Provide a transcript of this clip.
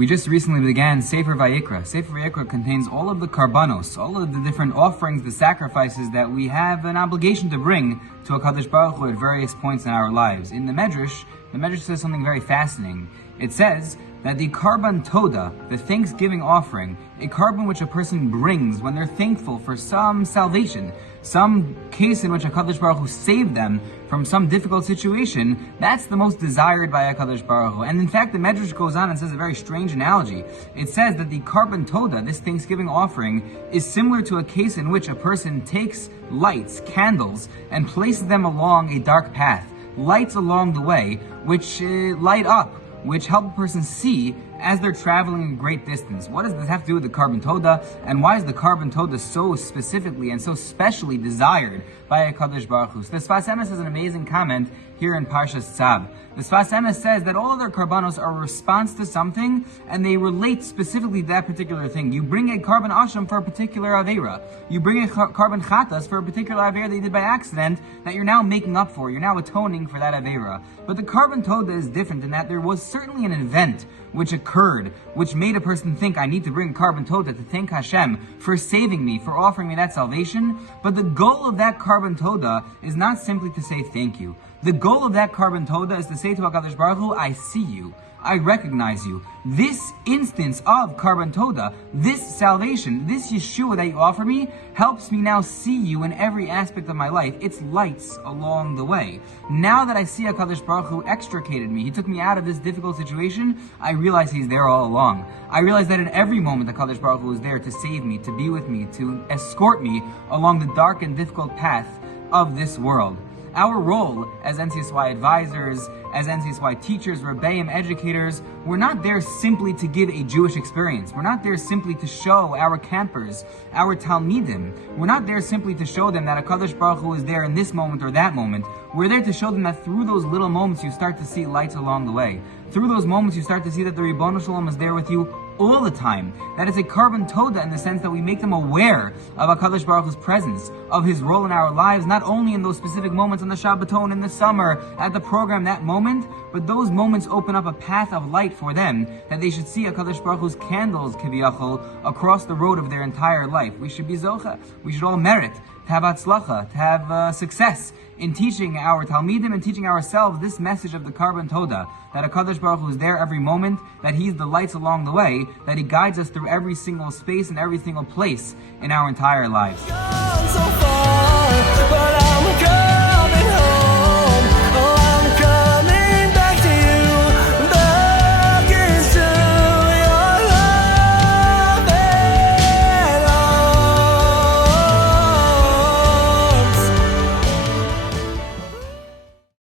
We just recently began Sefer Vayikra. Sefer Vayikra contains all of the karbanos, all of the different offerings, the sacrifices that we have an obligation to bring to HaKadosh Baruch Hu at various points in our lives. In the Medrash says something very fascinating. It says that the karban toda, the thanksgiving offering, a carbon which a person brings when they're thankful for some salvation, some case in which HaKadosh Baruch Hu saved them from some difficult situation, that's the most desired by HaKadosh Baruch Hu. And in fact, the Medrash goes on and says a very strange analogy. It says that the karban toda, this thanksgiving offering, is similar to a case in which a person takes lights, candles, and places them along a dark path. Lights along the way, which light up, which help a person see as they're traveling a great distance. What does this have to do with the karban toda, and why is the karban toda so specifically and so specially desired by HaKadosh Baruch Hu? So the Steinmetz has an amazing comment here in Parshas Tzav. The Steinmetz says that all of their karbanos are a response to something, and they relate specifically to that particular thing. You bring a karban asham for a particular avera. You bring a karban chatas for a particular avera that you did by accident that you're now making up for. You're now atoning for that avera. But the karban toda is different in that there was certainly an event which occurred, which made a person think, I need to bring karban toda to thank Hashem for saving me, for offering me that salvation. But the goal of that karban toda is not simply to say thank you. The goal of that karban toda is to say to HaKadosh Baruch Hu, I see you, I recognize you. This instance of karban toda, this salvation, this Yeshua that you offer me, helps me now see you in every aspect of my life. It's lights along the way. Now that I see HaKadosh Baruch Hu extricated me, He took me out of this difficult situation, I realize He's there all along. I realize that in every moment HaKadosh Baruch Hu is there to save me, to be with me, to escort me along the dark and difficult path of this world. Our role as NCSY advisors, as NCSY teachers, rebbeim, educators, we're not there simply to give a Jewish experience. We're not there simply to show our campers, our talmidim. We're not there simply to show them that HaKadosh Baruch Hu is there in this moment or that moment. We're there to show them that through those little moments you start to see lights along the way. Through those moments you start to see that the Ribono Shalom is there with you all the time. That is a karban toda in the sense that we make them aware of HaKadosh Baruch Hu's presence, of His role in our lives, not only in those specific moments on the Shabbaton, in the summer, at the program, that moment, but those moments open up a path of light for them, that they should see HaKadosh Baruch Hu's candles, kiviyachol, across the road of their entire life. We should be zocha. We should all merit to have atzlacha, to have success in teaching our talmidim and teaching ourselves this message of the karban toda, that HaKadosh Baruch Hu is there every moment, that He's the lights along the way, that He guides us through every single space and every single place in our entire lives.